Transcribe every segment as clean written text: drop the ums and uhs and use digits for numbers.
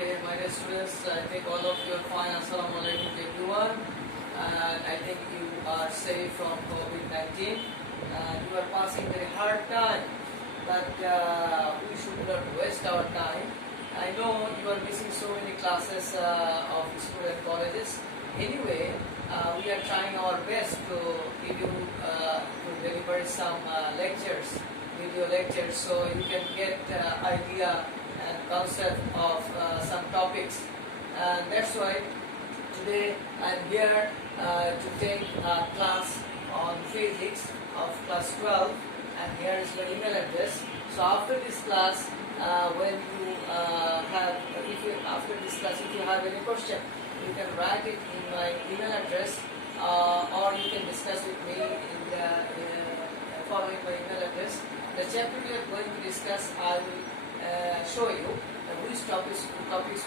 Okay, my dear students, I think all of you are fine. Assalamu alaikum to everyone. And I think you are safe from COVID-19. You are passing very hard time, but we should not waste our time. I know you are missing so many classes of school and colleges. Anyway, we are trying our best to give you to deliver some lectures, video lectures, so you can get idea and concept of some topics. And that's why today I'm here to take a class on physics of class 12, and here is my email address. So after this class, when you after this class, if you have any question, you can write it in my email address, or you can discuss with me in the following my email address. The chapter we are going to discuss, I will show you which topics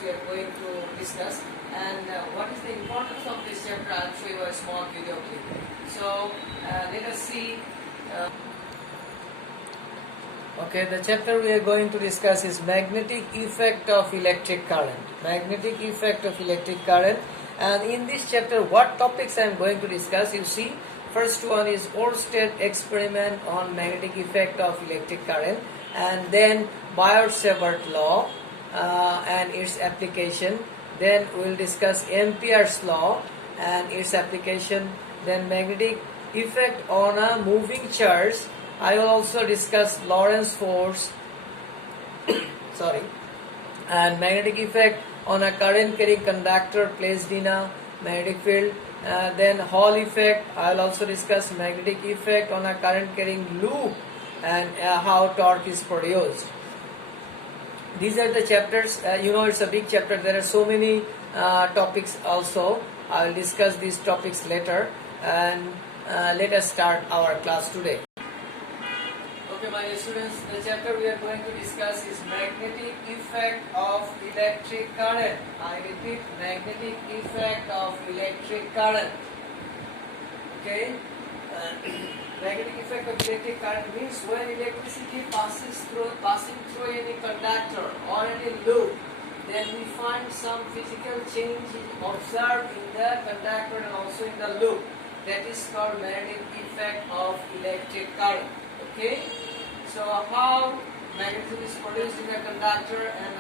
we are going to discuss, and what is the importance of this chapter. I will show you a small video clip. So let us see. Okay, the chapter we are going to discuss is magnetic effect of electric current. Magnetic effect of electric current. And in this chapter, what topics I am going to discuss? You see, first one is Oersted experiment on magnetic effect of electric current, and then Biot-Savart law and its application. Then we will discuss Ampere's law and its application. Then magnetic effect on a moving charge. I will also discuss Lorentz force and magnetic effect on a current carrying conductor placed in a magnetic field. Then Hall effect. I will also discuss magnetic effect on a current carrying loop and how torque is produced. These are the chapters. It's a big chapter. There are so many topics also. I will discuss these topics later, and let us start our class today. Okay, my students, the chapter we are going to discuss is magnetic effect of electric current. I repeat, magnetic effect of electric current. Okay, magnetic effect of electric current means when electricity passing through any conductor or any loop, then we find some physical change observed in the conductor and also in the loop. That is called magnetic effect of electric current. Okay. So how magnetism is produced in a conductor, and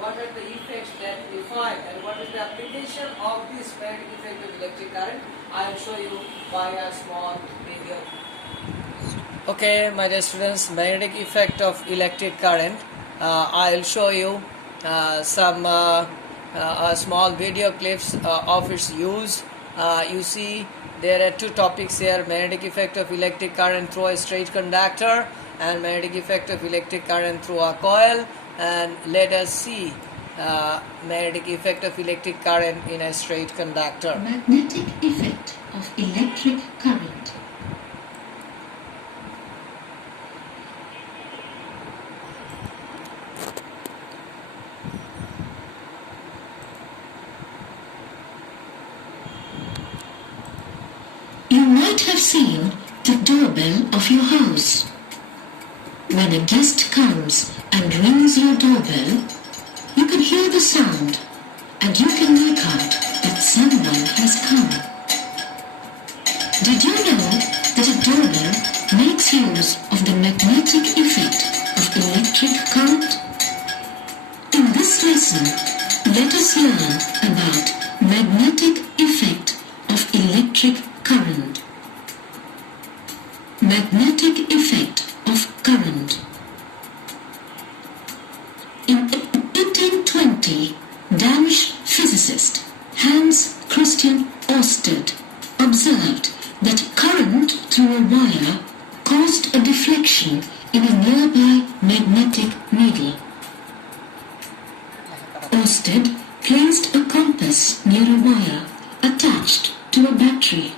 what are the effects that we find, and what is the application of this magnetic effect of electric current, I will show you by a small video. Okay, my dear students, magnetic effect of electric current. I will show you some small video clips of its use. You see, there are two topics here: magnetic effect of electric current through a straight conductor, and magnetic effect of electric current through a coil. And let us see magnetic effect of electric current in a straight conductor. Magnetic effect of electric current. You might have seen the doorbell of your house. When a guest comes and rings your doorbell, you can hear the sound and you can make out that someone has come. Did you know that a doorbell makes use of the magnetic effect of electric current? In this lesson, let us learn about magnetic effect of electric current. Magnetic effect of current. In 1820, Danish physicist Hans Christian Ørsted observed that current through a wire caused a deflection in a nearby magnetic needle. Ørsted placed a compass near a wire attached to a battery.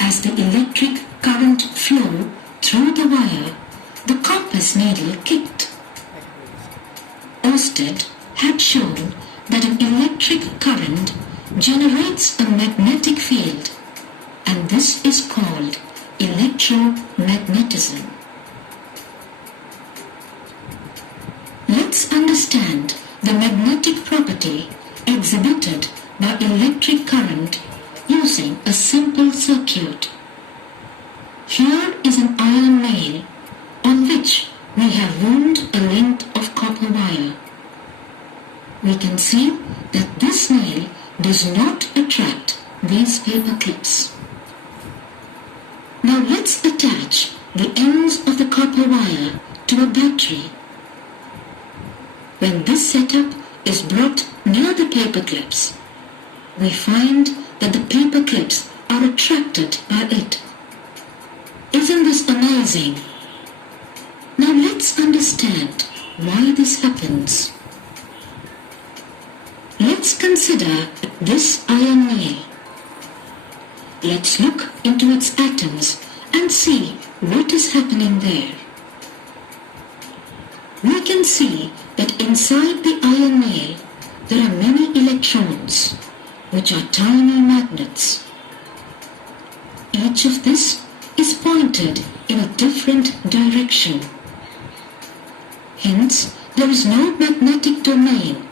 As the electric current flowed through the wire, the compass needle kicked. Ørsted had shown that an electric current generates a magnetic field, and this is called electromagnetism. Let's understand the magnetic property exhibited by electric current using a simple circuit. Here is an iron nail on which we have wound a length of copper wire. We can see that this nail does not attract these paper clips. Now let's attach the ends of the copper wire to a battery. When this setup is brought near the paper clips, we find that the paper clips are attracted by it. Isn't this amazing? Now let's understand why this happens. Let's consider this iron nail. Let's look into its atoms and see what is happening there. We can see that inside the iron nail there are many electrons, which are tiny magnets. Each of this is pointed in a different direction. Hence, there is no magnetic domain,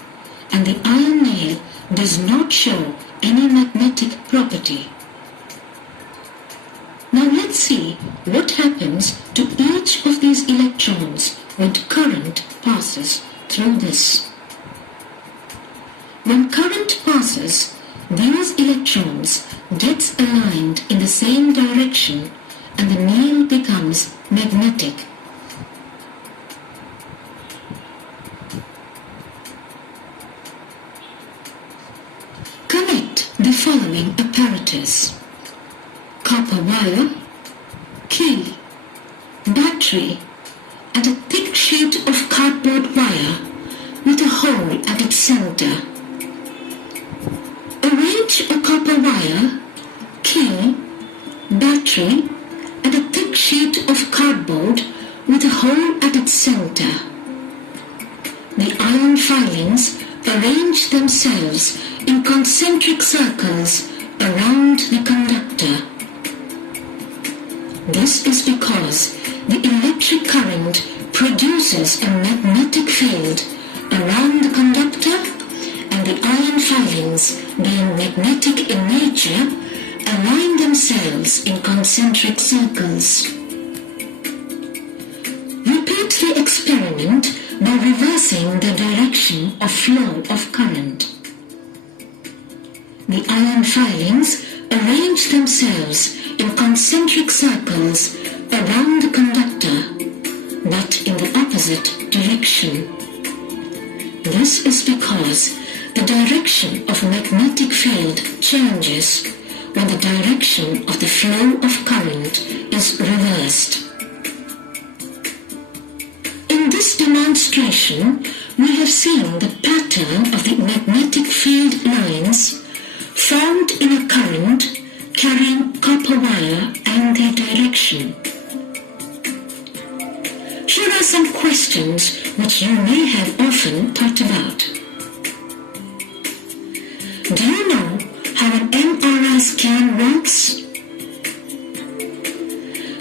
and the iron nail does not show any magnetic property. Now let's see what happens to each of these electrons when current passes through this. When current passes, these electrons get aligned in the same direction and the nail becomes magnetic. Connect the following apparatus: copper wire, key, battery, and a thick sheet of cardboard wire with a hole at its center. Arrange a copper wire, key, battery, and a thick sheet of cardboard with a hole at its center. The iron filings arrange themselves in concentric circles around the conductor. This is because the electric current produces a magnetic field around the conductor, and the iron filings, being magnetic in nature, align themselves in concentric circles. Repeat the experiment by reversing the direction of flow of current. The iron filings arrange themselves in concentric circles around the conductor, but in the opposite direction. This is because the direction of magnetic field changes when the direction of the flow of current is reversed. In this demonstration, we have seen the pattern of the magnetic field lines formed in a current carrying copper wire and their direction. Here are some questions which you may have often thought about. Do you know how an MRI scan works?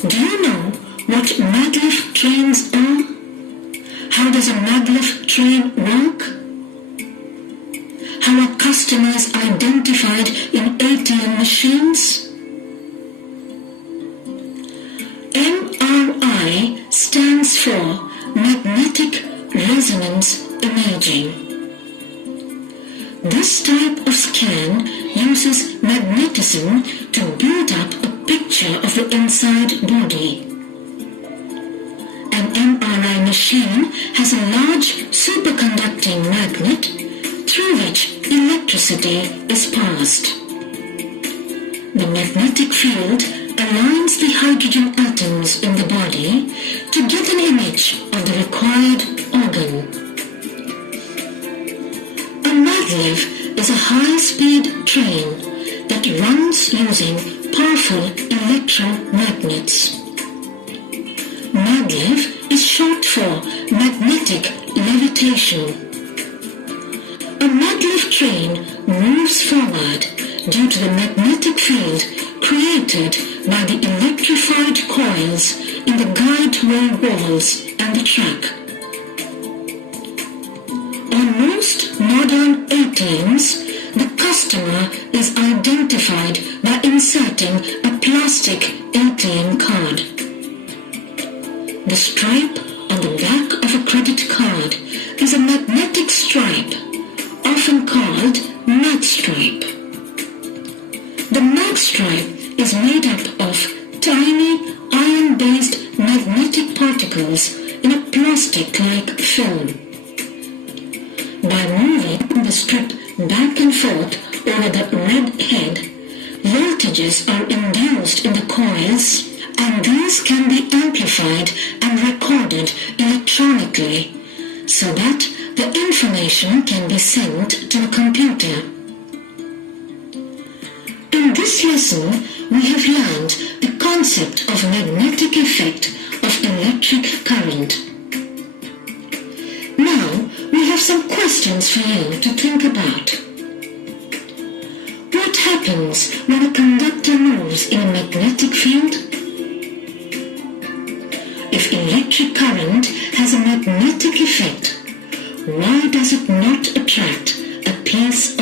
Do you know what maglev trains are? How does a maglev train work? How are customers identified in ATM machines? MRI stands for magnetic resonance imaging. This type of scan uses magnetism to build up a picture of the inside body. An MRI machine has a large superconducting magnet through which electricity is passed. The magnetic field aligns the hydrogen atoms in the body to get an image of the required organ. A maglev is a high-speed train that runs using powerful electromagnets. Maglev is short for magnetic levitation. A maglev train moves forward due to the magnetic field created by the electrified coils in the guide rail walls and the track. On most modern ATMs, the customer is identified by inserting a plastic ATM card. The stripe on the back of a credit card is a magnetic stripe, often called mag stripe. The mag stripe is made up of tiny iron-based magnetic particles in a plastic-like film. By moving the strip back and forth over the red head, voltages are induced in the coils, and these can be amplified and recorded electronically so that the information can be sent to a computer. In this lesson, we have learned the concept of magnetic effect of electric current. Now, we have some questions for you to think about. What happens when a conductor moves in a magnetic field? If electric current has a magnetic effect, why does it not attract a piece